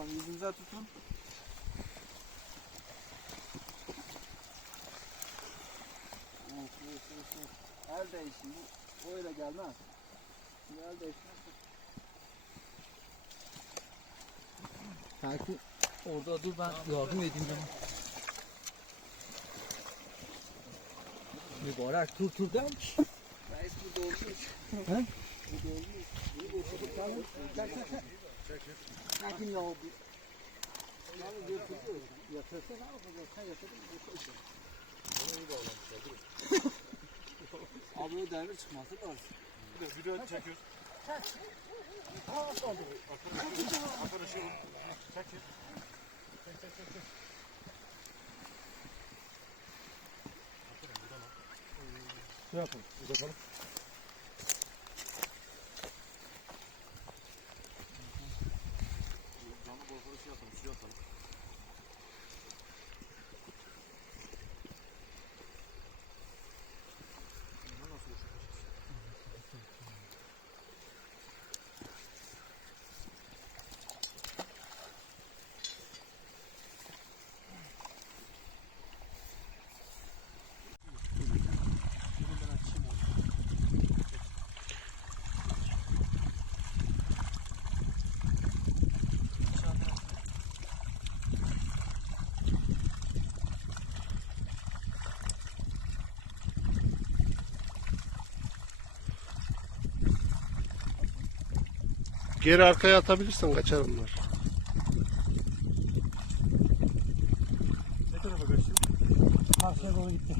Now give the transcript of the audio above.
bakalım. Yüzünüze tutun. El değişsin. Bu öyle gelmez. Şimdi el değişsin. Belki orada dur, ben yardım edeyim sana. Mübarek tur der misin? Reis bu dolmuş. He? Bu dolmuş. Bunu boşaltıp çek. Sakin ya o bir. Abi götürüyor. Yatırsa ne yapacak? Sen yatırdın mı? Abi o devir çıkması lazım. Video çekiyoruz. Arkadaşı çekiyor. Ne yapalım? Uzatalım. Canlı bozulu şey atalım, suya atalım. Nasıl uçuracağız? Geri arkaya atabilirsen kaçar onlar. Ne tarafa kaçtın? Karşıya doğru gitti.